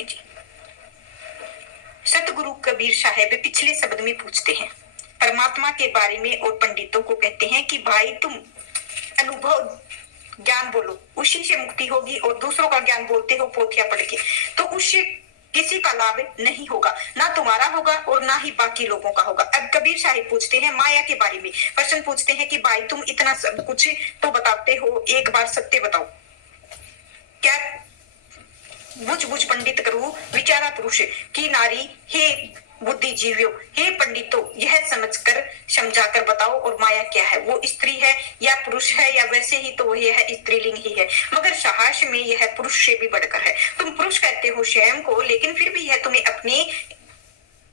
स्वामी जी। सतगुरु कबीर साहब पिछले शब्द में पूछते हैं परमात्मा के बारे में और पंडितों को कहते हैं कि भाई तुम अनुभव ज्ञान बोलो, उसी से मुक्ति होगी, और दूसरों का ज्ञान बोलते हो पोथिया पढ़ के, तो उससे किसी का लाभ नहीं होगा, ना तुम्हारा होगा और ना ही बाकी लोगों का होगा। अब कबीर साहिब पूछते हैं माया के बारे में, प्रश्न पूछते हैं कि भाई तुम इतना सब कुछ तो बताते हो, एक बार सत्य बताओ। क्या बुझ बुझ पंडित करू विचारा पुरुष की नारी, हे बुद्धिजीवियों, हे पंडितों, यह समझकर समझाकर बताओ और माया क्या है, वो स्त्री है या पुरुष है, या वैसे ही तो यह स्त्रीलिंग ही है, मगर साहस में यह पुरुष से भी बढ़कर है। तुम पुरुष कहते हो स्वयं को, लेकिन फिर भी यह तुम्हें अपने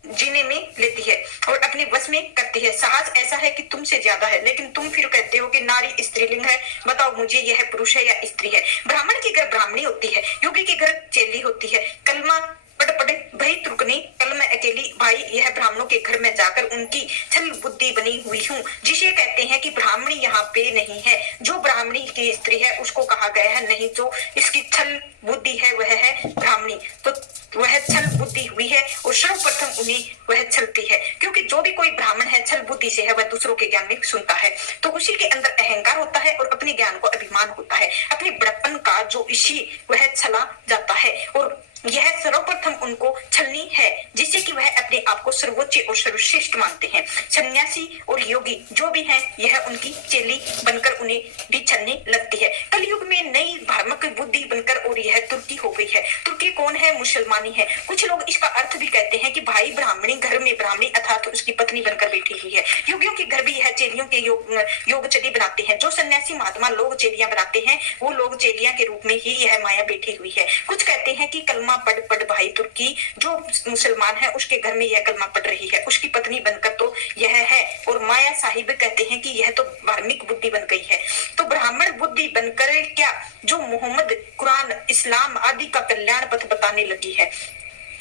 जीने में लेती है और अपने वश में करती है। साहस ऐसा है कि तुमसे ज्यादा है, लेकिन तुम फिर कहते हो कि नारी स्त्रीलिंग है। बताओ मुझे यह पुरुष है या स्त्री है। ब्राह्मण के घर ब्राह्मणी होती है, योगी के घर चेली होती है। कलमा पढ़ पढ़ भई तुर्कनी कल मैं अकेली, भाई यह ब्राह्मणों के घर में जाकर उनकी छल बुद्धि बनी हुई हूँ, जिसे कहते हैं कि ब्राह्मणी यहाँ पे नहीं है। जो ब्राह्मणी की स्त्री है उसको कहा गया है, नहीं जो इसकी छल बुद्धि है वह है ब्राह्मणी, तो वह छल बुद्धि हुई है और सर्वप्रथम उन्हें वह छलती है, क्योंकि जो भी कोई ब्राह्मण है छल बुद्धि से है, वह दूसरों के ज्ञान में सुनता है, तो उसी के अंदर अहंकार होता है और अपने ज्ञान को अभिमान होता है, अपने बड़प्पन का जो इसी वह छला जाता है, और यह सर्वप्रथम उनको छलनी है, जिससे कि वह अपने आप को सर्वोच्च और सर्वश्रेष्ठ मानते हैं। सन्यासी और योगी जो भी हैं, यह उनकी चेली बनकर उन्हें भी छलने लगती है। कलयुग में नई धार्मिक बुद्धि बनकर और यह तुर्की हो गई है। तुर्की कौन है? मुसलमानी है। कुछ लोग इसका अर्थ भी कहते हैं कि भाई ब्राह्मणी घर में ब्राह्मणी अर्थात उसकी पत्नी बनकर बैठी हुई है। योगियों के घर भी यह चेलियों के योग चेली बनाते हैं। जो सन्यासी महात्मा लोग चेलियां बनाते हैं, वो लोग चेलियां के रूप में ही यह माया बैठी हुई है। कुछ कहते हैं कि कलमा पढ़ पढ़ भाई तुर्की, जो मुसलमान है उसके घर में यह कलमा पढ़ रही है, उसकी पत्नी बनकर तो यह है, और माया साहिब कहते हैं कि यह तो धार्मिक बुद्धि बन गई है। तो ब्राह्मण बुद्धि बनकर क्या जो मोहम्मद कुरान इस्लाम आदि का कल्याण पथ बताने लगी है,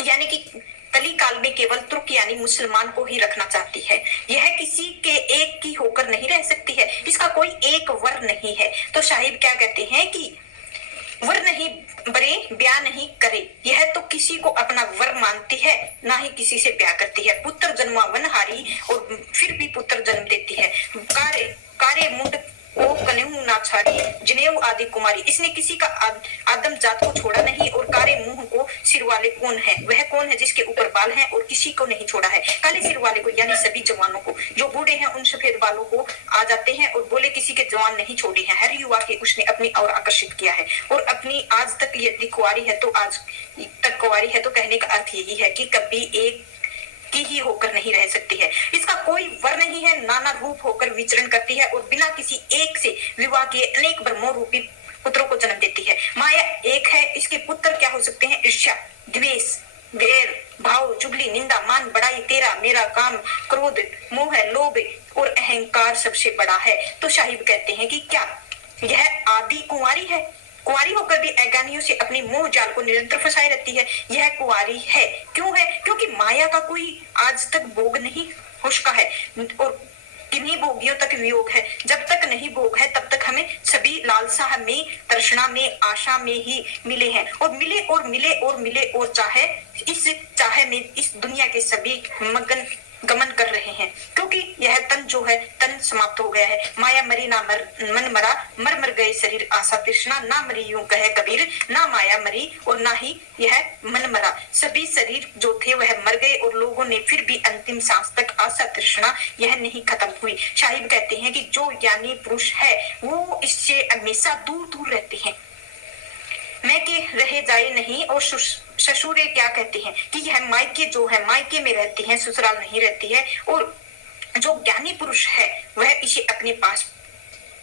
यानी कि कली काल में केवल तुर्क यानी मुसलमान को ही रखना चाहती है। यह किसी के एक की होकर नहीं रह सकती है, इसका कोई एक वर नहीं है। तो साहिब क्या कहते हैं कि वर नहीं बरे ब्याह नहीं करे, यह तो किसी को अपना वर मानती है, ना ही किसी से ब्याह करती है। पुत्र जन्मावनहारी और फिर भी पुत्र जन्म देती है। कारे मुंड को कनेऊ ना छाड़ी जनेऊ आदि कुमारी, इसने किसी का आदम जात को छोड़ा नहीं, और कारे मुंह को सिर वाले कौन है? वह कौन है जिसके ऊपर बाल हैं और किसी को नहीं छोड़ा है? काले सिर वाले को यानी सभी जवानों को। जो बूढ़े हैं उन सफेद बालों को आ जाते हैं और बोले किसी के जवान नहीं छोड़े हैं। हर युवा के उसने अपनी ओर आकर्षित किया है, और अपनी आज तक यदि कुंवारी है तो आज तक कुंवारी है, तो कहने का अर्थ यही है कि कभी एक की ही होकर नहीं रह सकती है। इसका कोई वर नहीं है, नाना रूप होकर विचरण करती है और बिना किसी एक से विवाह किए अनेक ब्रह्मों रूपी पुत्रों को जन्म देती है। माया एक है, इसके पुत्र क्या हो सकते हैं? ईर्ष्या, द्वेष, वैर, भाव, चुगली, निंदा, मान, बड़ाई, तेरा मेरा, काम, क्रोध, मोह, लोभ और अहंकार सबसे बड़ा है। तो साहिब कहते हैं कि क्या यह आदि कुंवारी है? कुंवारी होकर भी अज्ञानियों से अपनी मोह जाल को निरंतर फंसाए रहती है। यह कुंवारी है, क्यों है? क्योंकि माया का कोई आज तक भोग नहीं हो सका है, और किन्हीं भोगियों तक वियोग है। जब तक नहीं भोग है तब तक हमें सभी लालसा में, तृष्णा में, आशा में ही मिले हैं, और मिले और मिले और मिले, और चाहे इस चाहे में इस दुनिया के सभी मगन गमन कर रहे हैं, क्योंकि यह तन जो है तन समाप्त हो गया है। माया मरी ना मन मरा, मर मर गए शरीर आशा तृष्णा, ना मरी यूं कहे कबीर, ना माया मरी और ना ही यह मन मरा। सभी शरीर जो थे वह मर गए, और लोगों ने फिर भी अंतिम सांस तक आशा तृष्णा यह नहीं खत्म हुई। साहिब कहते हैं कि जो ज्ञानी पुरुष है वो इससे हमेशा दूर दूर रहते हैं। मैं के रहे जाए नहीं, और ससुरे क्या कहते हैं कि यह मायके जो है मायके में रहती है, ससुराल नहीं रहती है, और जो ज्ञानी पुरुष है वह इसे अपने पास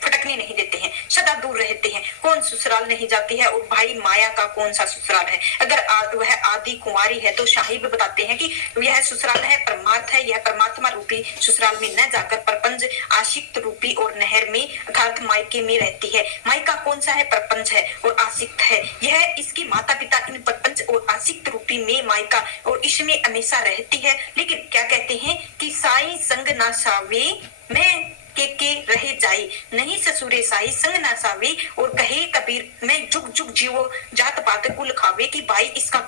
फटकने नहीं देते हैं, सदा दूर रहते हैं। कौन ससुराल नहीं जाती है, और भाई माया का कौन सा ससुराल है? अगर वह आदि कुंवारी है तो साहिब बताते हैं कि यह ससुराल है परमार्थ है। यह परमात्मा रूपी ससुराल में न जाकर परपंच आशिक्त रूपी और नहर में अर्थात मायके में रहती है। मायका कौन सा है? परपंच है और आशिक्त है। यह इसकी माता पिता इन परपंच और आशिक्त रूपी में मायका और इसमें हमेशा रहती है। लेकिन क्या कहते हैं कि साई संग ना सावे मैं के रहे जाई, नहीं ससुरे साई संग ना सावे, और कहे कबीर मैं जुग जुग जीवो जात पात कुल खावे, कि भाई इसका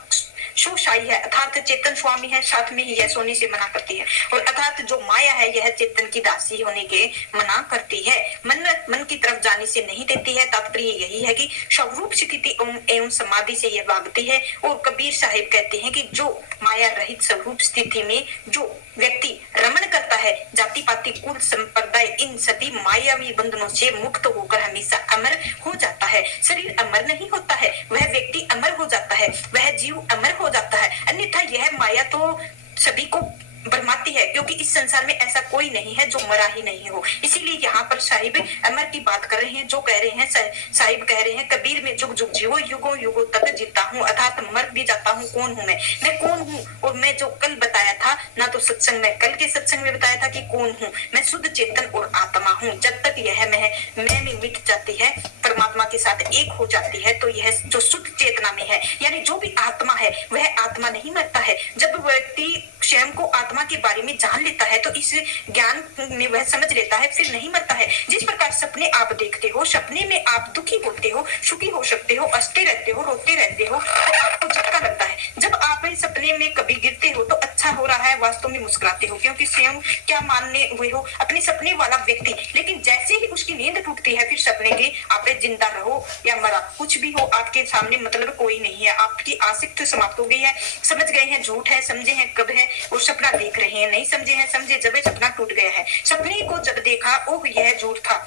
आई है, अर्थात चेतन स्वामी है, साथ में ही यह सोने से मना करती है। और अर्थात जो माया है यह चेतन की दासी होने के मना करती है, मन की तरफ जाने से नहीं देती है। तात्पर्य यही है कि स्वरूप स्थिति एवं समाधि से यह भागती है। और कबीर साहिब कहते हैं कि जो माया रहित स्वरूप स्थिति में जो व्यक्ति रमण करता है, जाति पाति कुल संप्रदाय इन सभी मायावी बंधनों से मुक्त होकर हमेशा अमर हो जाता है। शरीर अमर नहीं होता है, वह व्यक्ति अमर हो जाता है, वह जीव अमर हो जाता है। अन्यथा यह माया तो सभी को भरमाती है, क्योंकि इस संसार में ऐसा कोई नहीं है जो मरा ही नहीं हो। इसीलिए यहाँ पर साहिब अमर की बात कर रहे हैं। जो कह रहे हैं साहिब कह रहे हैं, कबीर में जुग जुग जीवो, युगों युगों तक जीता हूँ, अर्थात मर भी जाता हूँ। कौन हूँ मैं कौन हूँ? और मैं जो कल बताया था ना, तो सत्संग में कल के सत्संग में बताया था कि कौन हूँ मैं, शुद्ध चेतन और आत्मा हूँ। जब तक यह मैं में मिट जाती है, परमात्मा के साथ एक हो जाती है, तो यह जो शुद्ध चेतना में है, यानी जो भी आत्मा है वह आत्मा नहीं मरता है। जब व्यक्ति स्वयं को आत्मा के बारे में जान लेता है तो इस ज्ञान में वह समझ लेता है, फिर नहीं मरता है। जिस प्रकार सपने आप देखते हो, सपने में आप दुखी होते हो, सुखी हो सकते हो, हंसते रहते हो, रोते रहते हो, तो आपको झटका लगता है। जब आप सपने में कभी गिरते हो तो अच्छा हो रहा है, वास्तव में मुस्कुराते हो, क्योंकि स्वयं क्या मानने हुए हो, अपने सपने वाला व्यक्ति। लेकिन जैसे ही उसकी नींद टूटती है, फिर सपने की आप जिंदा रहो या मरा, कुछ भी हो, आपके सामने मतलब कोई नहीं है। आपकी आसक्ति समाप्त हो गई है, समझ गए हैं झूठ है, समझे हैं कब है, और सपना देख रहे हैं, नहीं समझे हैं समझे जब सपना टूट गया है। सपने को जब देखा, ओह यह झूठ था,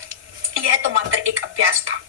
यह तो मात्र एक अभ्यास था,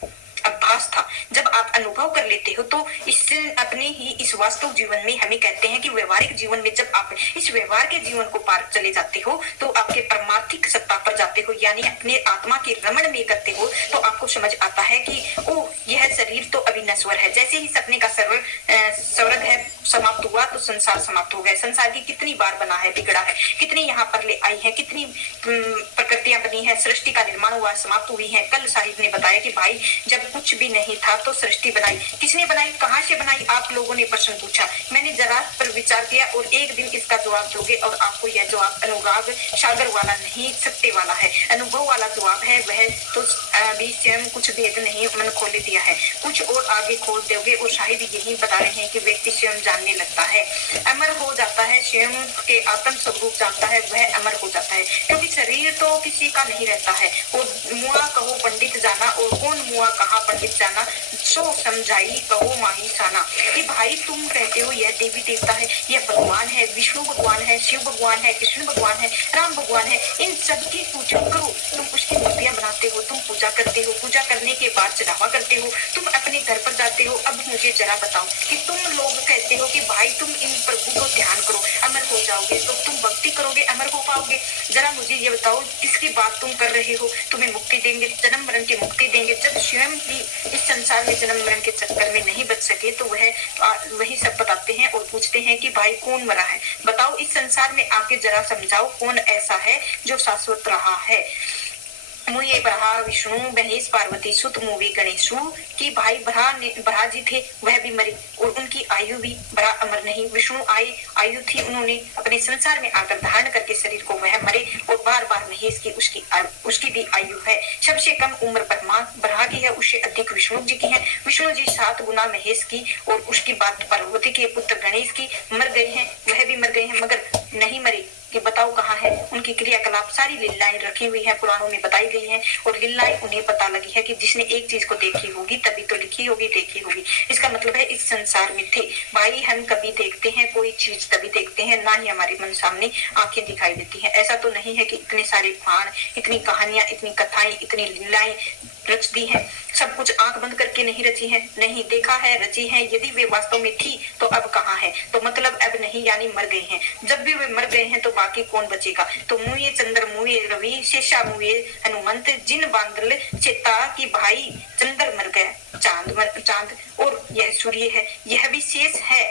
अभ्यास था। जब आप अनुभव कर लेते हो तो इससे अपने ही इस वास्तविक जीवन में, हमें कहते हैं कि व्यवहारिक जीवन में, जब आप इस व्यवहार के जीवन को पार चले जाते हो तो आपके परमार्थिक सत्ता पर जाते हो, यानी अपने आत्मा के रमण में करते हो, तो आपको समझ आता है कि ओ यह शरीर तो अभी नश्वर है। जैसे ही सपने का स्वर्ग है समाप्त हुआ तो संसार समाप्त हो गया। संसार की कितनी बार बना है, बिगड़ा है, कितनी यहाँ पर ले आई है, कितनी प्रकृतियां बनी है, सृष्टि का निर्माण हुआ, समाप्त हुई है। कल साहिब ने बताया कि भाई जब कुछ भी नहीं था तो सृष्टि बनाई, किसने बनाई, कहां से बनाई? आप लोगों ने प्रश्न पूछा, मैंने जरा पर विचार किया और एक दिन इसका जवाब दोगे और आपको यह जवाब अनुराग सागर वाला नहीं, सत्य वाला है, अनुभव वाला जवाब है। वह तो अभी स्वयं कुछ भेद नहीं मन खोले दिया है, कुछ और आगे खोल दोगे। और साहिब यही बता रहे हैं कि व्यक्ति स्वयं जानने लगता है, अमर हो जाता है, स्वयं के आत्म स्वरूप जानता है, वह अमर हो जाता है। क्योंकि शरीर तो किसी का नहीं रहता है। और मुआ कहो पंडित जाना, और कौन मुआ कहा पंडित जाना, सो समझाई कहो माही साना। कि भाई तुम कहते हो यह देवी देवता है, यह भगवान है, विष्णु भगवान है, शिव भगवान है, कृष्ण भगवान है, राम भगवान है, इन सब की पूजा करो। तुम उसकी मूर्तियां बनाते हो, तुम पूजा करते हो, पूजा करने के बाद चढ़ावा करते हो, तुम अपने घर पर जाते हो। अब मुझे जरा बताओ कि तुम लोग कहते हो कि भाई तुम इन प्रभु को ध्यान करो, अमर हो जाओगे, तो तुम भक्ति करोगे, अमर हो पाओगे? जरा मुझे ये बताओ, किसकी बात तुम कर रहे हो? तुम्हें मुक्ति देंगे, जन्म मरण की मुक्ति देंगे। जब स्वयं ही इस संसार में जन्म मरण के चक्कर में नहीं बच सके तो वही सब बताते हैं और पूछते हैं कि भाई कौन मरा है, बताओ इस संसार में आके जरा समझाओ, कौन ऐसा है जो शाश्वत रहा है? मुझे ब्रहा विष्णु महेश पार्वती सुत मुवे गणेशु। की भाई ब्रहा जी थे, वह भी मरे और उनकी आयु भी, ब्रहा अमर नहीं, विष्णु आयु थी, उन्होंने अपने संसार में आकर धारण करके शरीर को, वह मरे। और बार बार महेश की उसकी भी आयु है। सबसे कम उम्र ब्रहा की है, उससे अधिक विष्णु जी की है। विष्णु जी 7 गुना महेश की, और उसकी बात पार्वती के पुत्र गणेश की मर गए हैं, वह भी मर गए हैं, मगर नहीं मरे कि बताओ कहाँ है उनकी क्रियाकलाप। सारी लीलाएं रखी हुई है, पुराणों में बताई गई है, और लीलाएं उन्हें पता लगी है कि जिसने एक चीज को देखी होगी तभी तो लिखी होगी, देखी होगी। इसका मतलब है इस संसार में थे भाई, हम कभी देखते हैं कोई चीज तभी देखते हैं, ना ही हमारे मन सामने आंखें दिखाई देती है। ऐसा तो नहीं है कि इतने सारे पुराण, इतनी कहानियां, इतनी कथाएं, इतनी लीलाएं रच दी है, सब कुछ आंख बंद करके नहीं रची है, नहीं देखा है, रची है। यदि वे वास्तव में थी तो अब कहाँ है? तो मतलब अब नहीं, यानी मर गए हैं। जब भी वे मर गए हैं तो बाकी कौन बचेगा? तो मुए चंद्र मुए रवि शेषा मुए हनुमंत, जिन बांदल चेता की भाई चंद्र मर गया, चांद और यह सूर्य है, यह भी शेष है,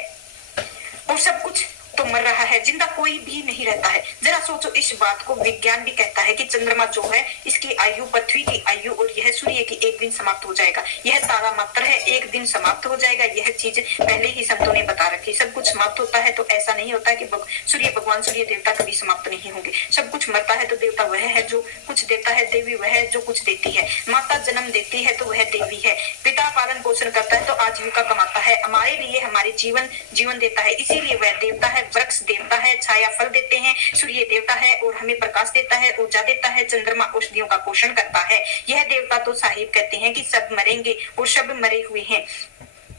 और सब कुछ तो मर रहा है, जिंदा कोई भी नहीं रहता है। जरा सोचो इस बात को। विज्ञान भी कहता है कि चंद्रमा जो है इसकी आयु पृथ्वी की आयु, और यह सूर्य की एक दिन समाप्त हो जाएगा। यह तारा मात्र है, एक दिन समाप्त हो जाएगा। यह चीज पहले ही संतों ने बता रखी। सब कुछ समाप्त होता है तो ऐसा नहीं होता है कि सूर्य भगवान, सूर्य देवता कभी समाप्त नहीं होंगे। सब कुछ मरता है तो देवता वह है जो कुछ देता है, देवी वह है जो कुछ देती है। माता जन्म देती है तो वह देवी है, पिता पालन पोषण करता है तो आजीविका कमाता है, हमारे लिए हमारे जीवन देता है। इसीलिए वह देवता है। वृक्ष देवता है, छाया फल देते हैं। सूर्य देवता है और हमें प्रकाश देता है, ऊर्जा देता है। चंद्रमा औषधियों का पोषण करता है। यह देवता तो साहिब कहते हैं कि सब मरेंगे और सब मरे हुए हैं।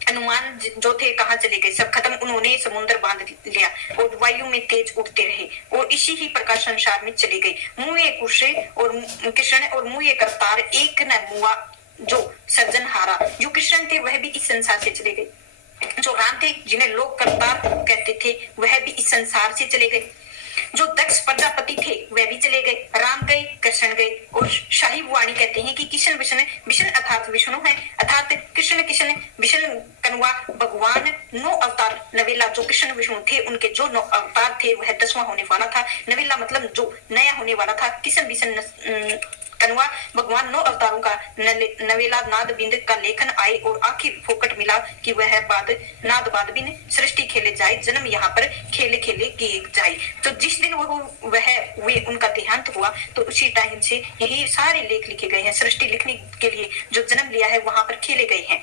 हनुमान जो थे कहाँ चले गए? सब खत्म। उन्होंने समुद्र बांध लिया और वायु में तेज उड़ते रहे और इसी ही प्रकार संसार में चले गए। मुँह कृष्ण और मुँह करतार एक न मुआ जो सृजनहारा। जो कृष्ण थे वह भी इस संसार से चले गए। जो राम थे जिन्हें लोग करतार कहते थे वह भी इस संसार से चले गए। जो दक्ष प्रजापति थे वह भी चले गए। राम गए, कृष्ण गए। और शाही वाणी कहते हैं कि किशन विष्णु, विष्णु अर्थात विष्णु है, अर्थात कृष्ण किशन विष्णु कनुआ भगवान 9 अवतार। नवेला जो कृष्ण विष्णु थे उनके जो 9 अवतार थे वह 10वां होने वाला था। नवेला मतलब जो नया होने वाला था। किशन विष्णु कनुआ भगवान 9 अवतारों का नवेला नाद बिंद का लेखन आए और आखिर फोकट मिला कि वह बाद नाद बाद बिन सृष्टि खेले जाए, जन्म यहाँ पर खेले खेले किए जाए। तो जिस दिन वह उनका देहांत हुआ तो उसी टाइम से यही सारे लेख लिखे गए हैं। सृष्टि लिखने के लिए जो जन्म लिया है वहां पर खेले गए हैं।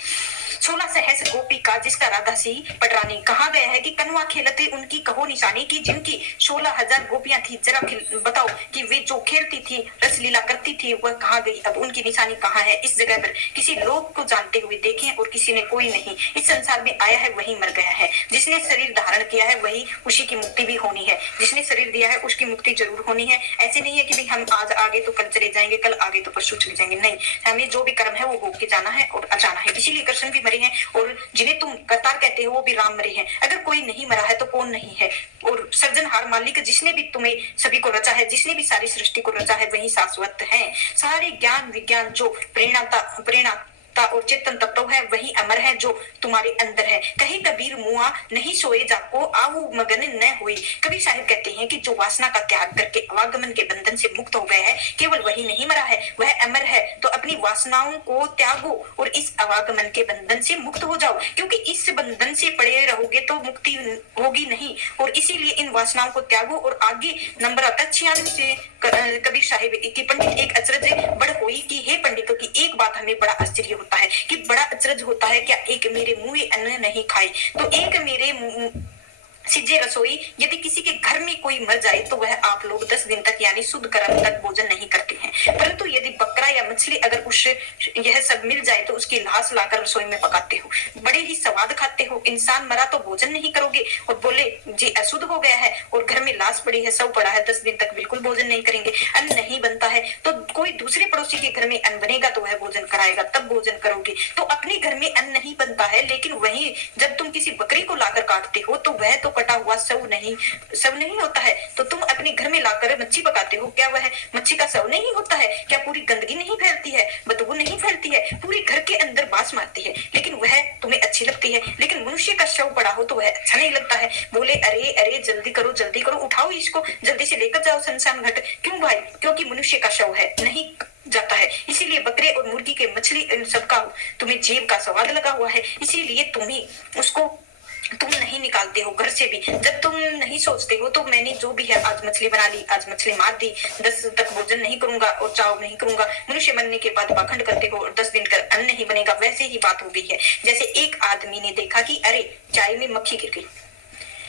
16 सहस्र गोपी का जिसका राधा सी पटरानी कहा गया है कि कनुआ खेलते उनकी कहो निशानी की। जिनकी 16,000 गोपियां थी, जरा बताओ कि वे जो खेलती थी, रसलीला करती थी, वह कहाँ गई? अब उनकी निशानी कहाँ है? इस जगह पर किसी लोग को जानते हुए देखें और किसी ने कोई नहीं। इस संसार में आया है वही मर गया है। जिसने शरीर धारण किया है वही उसी की मुक्ति भी होनी है। जिसने शरीर दिया है उसकी मुक्ति जरूर होनी है। ऐसे नहीं है कि भाई हम आज आगे तो कल चले जाएंगे, कल आगे तो परसों चले जाएंगे। नहीं, हमें जो भी कर्म है वो भोग के जाना है और जाना है। इसीलिए कृष्ण भी मरे हैं और जिन्हें तुम करतार कहते हो वो भी राम मरे हैं। अगर कोई नहीं मरा है तो कौन नहीं है? और सृजनहार मालिक जिसने भी तुम्हें सभी को रचा है, जिसने भी सारी सृष्टि को रचा है वही शाश्वत है। सारे ज्ञान विज्ञान जो प्रेरणा और चेतन तत्व है वही अमर है जो तुम्हारे अंदर है। कहीं कबीर मुआ नहीं सोए जाको आऊ मगन न हुई। कबीर साहिब कहते हैं कि जो वासना का त्याग करके आवागमन के बंधन से मुक्त हो गया है, केवल वही नहीं मरा है, वह अमर है। तो अपनी वासनाओं को त्यागो और इस आवागमन के बंधन से मुक्त हो जाओ, क्योंकि इस बंधन से पड़े रहोगे तो मुक्ति होगी नहीं। और इसीलिए इन वासनाओं को त्यागो। और आगे नंबर आता 46 से कबीर साहिब की पंडित एक अचरज बड़ हुई कि हे पंडितों की एक बात हमें बड़ा आश्चर्य होता है कि बड़ा अचरज होता है, क्या एक मेरे मुंह अन्न नहीं खाए तो एक मेरे सिज्जे रसोई। यदि किसी के घर में कोई मर जाए तो वह आप लोग 10 दिन तक यानी शुद्ध कर्म तक भोजन नहीं करते हैं, परंतु यदि बकरा या मछली अगर उस यह सब मिल जाए तो उसकी लाश लाकर रसोई में पकाते हो, बड़े ही स्वाद खाते हो। इंसान मरा तो भोजन नहीं करोगे और बोले जी अशुद्ध हो गया है और घर में लाश पड़ी है, सब पड़ा है, 10 दिन तक बिल्कुल भोजन नहीं करेंगे। अन्न नहीं बनता है तो कोई दूसरे पड़ोसी के घर में अन्न बनेगा तो वह भोजन कराएगा, तब भोजन करोगे। तो अपने घर में अन्न नहीं बनता है, लेकिन वही जब तुम किसी बकरी को लाकर काटते हो तो वह तो कटा हुआ शव नहीं होता है। तो तुम अपने घर में लाकर मच्छी पकाते हो, क्या वह मच्छी का शव नहीं होता है? क्या पूरी गंदगी नहीं फैलती है, बदबू नहीं फैलती है, पूरी घर के अंदर बास मारती है, लेकिन वह तुम्हें अच्छी लगती है। लेकिन मनुष्य का शव पड़ा हो तो वह अच्छा नहीं लगता है। बोले अरे अरे जल्दी करो, उठाओ इसको, जल्दी से लेकर जाओ शमशान घाट। क्यों भाई? क्योंकि मनुष्य का शव है, नहीं जाता है। इसीलिए बकरे और मुर्गी के मछली इन सबका तुम्हें जीव का स्वाद लगा हुआ है, इसीलिए तुम नहीं निकालते हो घर से भी। जब तुम नहीं सोचते हो तो मैंने जो भी है आज मछली बना ली, आज मछली मार दी, 10 तक भोजन नहीं करूंगा और चाव नहीं करूंगा। मनुष्य मरने के बाद पाखंड करते हो और 10 दिन कर अन्न नहीं बनेगा। वैसे ही बात हो गई है। जैसे एक आदमी ने देखा कि अरे चाय में मक्खी गिर गई,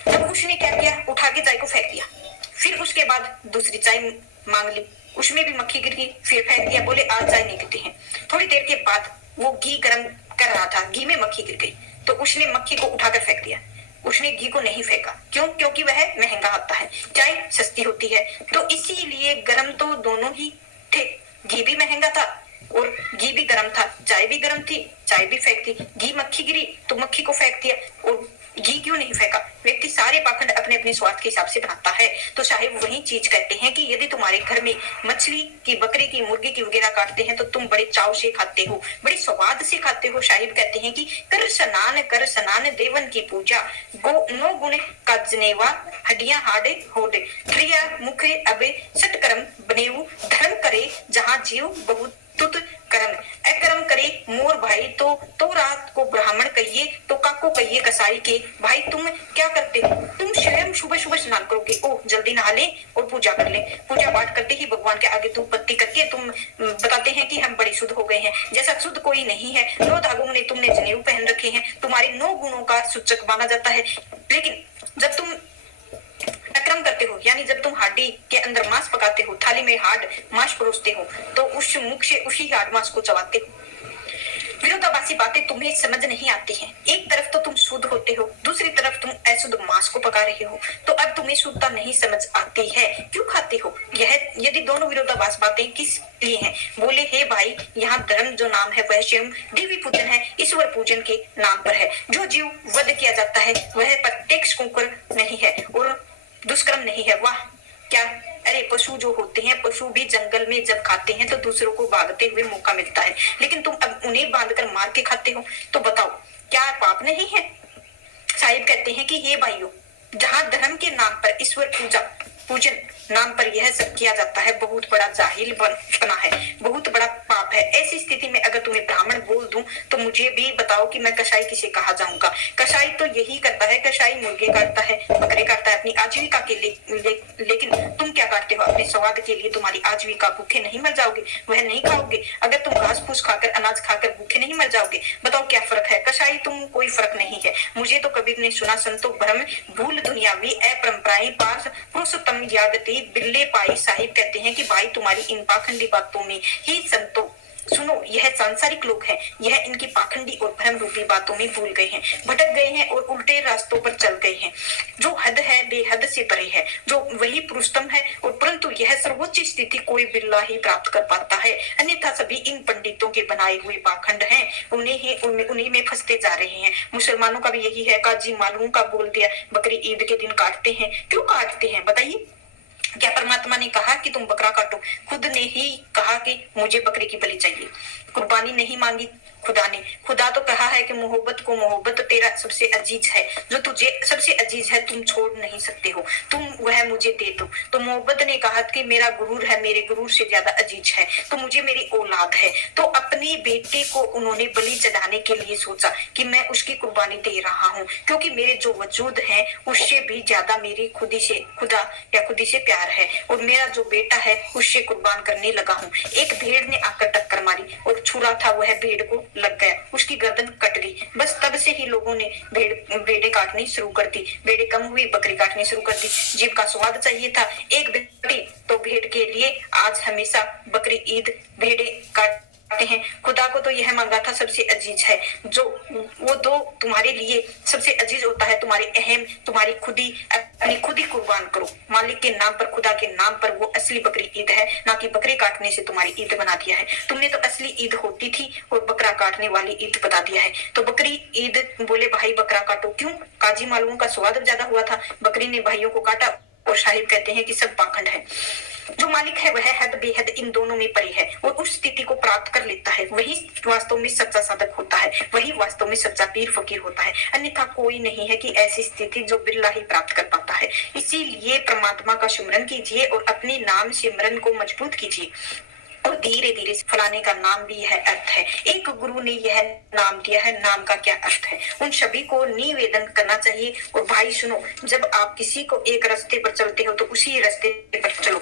तब उसने क्या किया, उठा के चाय को फेंक दिया। फिर उसके बाद दूसरी चाय मांग ली, उसमें भी मक्खी गिर गई, फिर फेंक दिया। बोले आज चाय नहीं पीते हैं। थोड़ी देर के बाद वो घी गर्म कर रहा था, घी में मक्खी गिर गई तो उसने मक्खी को उठाकर फेंक दिया, उसने घी को नहीं फेंका। क्यों? क्योंकि वह महंगा आता है, चाय सस्ती होती है। तो इसीलिए गर्म तो दोनों ही थे, घी भी महंगा था और घी भी गर्म था, चाय भी गर्म थी, चाय भी फेंक दी। घी मक्खी गिरी तो मक्खी को फेंक दिया और घी क्यों नहीं फेंका? व्यक्ति सारे पाखंड अपने अपने स्वार्थ के हिसाब से बनाता है। तो साहिब वही चीज कहते हैं कि यदि तुम्हारे घर में मछली की, बकरे की, मुर्गी की वगैरह काटते हैं तो तुम बड़े चाव से खाते हो, बड़े स्वाद से खाते हो। साहिब कहते हैं कि कर स्नान देवन की पूजा, नो गुण का जनेवा, हड्डियां हाडे होडे, क्रिया मुखे अबे सटकर्म बनेऊ, धर्म करे जहाँ जीव बहुत तुत कर्म, अकर्म करे मोर भाई तो रात को ब्राह्मण कहिए तो काको कहिए कसाई के। भाई तुम क्या करते हो? तुम स्वयं सुबह सुबह स्नान करोगे, ओह जल्दी नहा ले और पूजा कर ले। पूजा पाठ करते ही भगवान के आगे धूप बत्ती करके तुम बताते हैं कि हम बड़े शुद्ध हो गए हैं। जैसा शुद्ध कोई नहीं है। 9 धागों में तुमने जनेऊ पहन रखे हैं, तुम्हारे 9 गुणों का सूचक माना जाता है। लेकिन जब तुम अक्रम करते हो, यानी जब तुम हड्डी के अंदर मांस पकाते हो, थाली में हार्ड मांस परोसते हो, तो उस मुख से उसी हार्ड मांस को चबाते हो। विरोधाभासी बातें तुम्हें समझ नहीं आती हैं। एक तरफ तो तुम शुद्ध होते हो, दूसरी तरफ तुम अशुद्ध मांस को पका रहे हो, तो अब तुम्हें शुद्धता नहीं समझ आती है, क्यों खाते हो? यह यदि दोनों विरोधाभास बातें किस लिए हैं? बोले, हे भाई, यहाँ धर्म जो नाम है वह स्वयं देवी पूजन है, ईश्वर पूजन के नाम पर है। जो जीव वध किया जाता है वह प्रत्यक्ष कुकर नहीं है और दुष्कर्म नहीं है। वाह क्या! अरे पशु जो होते हैं, पशु भी जंगल में जब खाते हैं तो दूसरों को भागते हुए मौका मिलता है, लेकिन तुम अब उन्हें बांधकर मार के खाते हो, तो बताओ क्या पाप नहीं है? साहिब कहते हैं कि हे भाइयों, जहाँ धर्म के नाम पर ईश्वर पूजन नाम पर यह सब किया जाता है, बहुत बड़ा जाहिल बना है, बहुत बड़ा पाप है। ऐसी स्थिति में अगर तुम्हें ब्राह्मण बोल दूं तो मुझे भी बताओ कि मैं कसाई किसे कहा जाऊंगा? कसाई तो यही करता है, कसाई मुर्गे काटता है, बकरे काटता है अपनी आजीविका के लिए, लेकिन तुम क्या काटते हो? अपने स्वाद के लिए। तुम्हारी आजीविका, भूखे नहीं मर जाओगे, वह नहीं खाओगे। अगर तुम घास फूस खाकर, अनाज खाकर भूखे नहीं मर जाओगे। बताओ क्या फर्क है? कसाई तुम कोई फर्क नहीं है। मुझे तो कबीर ने सुना, संतो भ्रम भूल दुनियावी अपरंपराएं पास पुरुषोत्तम यादती बिल्ले पाई। साहिब कहते हैं कि भाई तुम्हारी इन पाखंडी बातों में ही संतो सुनो, यह सांसारिक लोग हैं, यह इनकी पाखंडी और भ्रम रूपी बातों में भूल गए हैं, भटक गए हैं और उल्टे रास्तों पर चल गए हैं। जो हद है बेहद से परे है, जो वही पुरुषोत्तम है, और परंतु यह सर्वोच्च स्थिति कोई बिल्ला ही प्राप्त कर पाता है, अन्यथा सभी इन पंडितों के बनाए हुए पाखंड हैं, उन्हीं में फंसते जा रहे हैं। मुसलमानों का भी यही है। काजी मालूम का बोल दिया, बकरी ईद के दिन काटते हैं। क्यों काटते हैं बताइए? क्या परमात्मा ने कहा कि तुम बकरा काटो? खुद ने ही कहा कि मुझे बकरे की बलि चाहिए। कुर्बानी नहीं मांगी खुदा ने। खुदा तो कहा है कि मोहब्बत तेरा सबसे अजीज है, जो तुझे सबसे अजीज है तुम छोड़ नहीं सकते हो, तुम वह मुझे दे दो। तो मोहब्बत ने कहा कि मेरा गुरूर है, मेरे गुरूर से ज्यादा अजीज है, तो मुझे मेरी औलाद है। तो अपने बेटे को उन्होंने बलि चढ़ाने के लिए सोचा कि मैं उसकी कुर्बानी दे रहा हूँ, क्योंकि मेरे जो वजूद है उससे भी ज्यादा मेरी खुदी से प्यार है, और मेरा जो बेटा है उससे कुर्बान करने लगा हूँ। एक भेड़ ने आकर टक्कर मारी और छुरा था वह भेड़ को लग गया, उसकी गर्दन कट गई। बस तब से ही लोगों ने भेड़े काटनी शुरू कर दी। भेड़े कम हुई, बकरी काटनी शुरू कर दी। जीव का स्वाद चाहिए था, एक बेटी तो भेड़ के लिए आज हमेशा बकरी ईद भेड़े काटते हैं। खुदा को तो यह मांगा था सबसे अजीज है, जो वो दो तुम्हारे लिए सबसे अजीज होता है। तुम्हारी अहम, तुम्हारी खुदी, अपनी खुदी कुर्बान करो मालिक के नाम पर, खुदा के नाम पर। वो असली बकरी ईद है, ना कि बकरे काटने से तुम्हारी ईद बना दिया है। तुमने तो असली ईद होती थी और बकरा काटने वाली ईद बता दिया है। तो बकरी ईद बोले भाई बकरा काटो। क्यों? काजी मालूम का स्वाद ज्यादा हुआ था, बकरी ने भाइयों को काटा। और साहिब कहते हैं कि सब पाखंड है। जो मालिक है वह हद बेहद इन दोनों में परे है और उस स्थिति को प्राप्त कर लेता है, वही वास्तव में सच्चा साधक होता है, वही वास्तव में सच्चा पीर फकीर होता है। अन्यथा कोई नहीं है कि ऐसी स्थिति जो बिल्ला ही प्राप्त कर पाता है। इसीलिए परमात्मा का सुमरन कीजिए और अपने नाम सिमरन को मजबूत कीजिए, और धीरे धीरे फलाने का नाम भी यह अर्थ है। एक गुरु ने यह नाम दिया है, नाम का क्या अर्थ है उन सभी को निवेदन करना चाहिए। और भाई सुनो, जब आप किसी को एक रास्ते पर चलते हो तो उसी रास्ते पर चलो,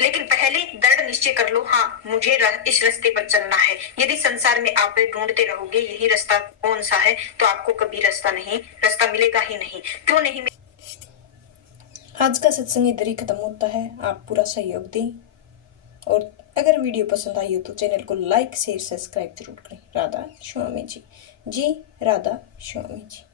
लेकिन पहले दृढ़ निश्चय कर लो, हाँ मुझे इस रास्ते पर चलना है। यदि संसार में आप ढूंढते रहोगे यही रास्ता कौन सा है, तो आपको कभी रास्ता मिलेगा ही नहीं। क्यों नहीं? आज का सत्संग इधर ही खत्म होता है। आप पूरा सहयोग दें, और अगर वीडियो पसंद आई हो तो चैनल को लाइक शेयर सब्सक्राइब जरूर करें। राधा स्वामी जी। राधा स्वामी जी।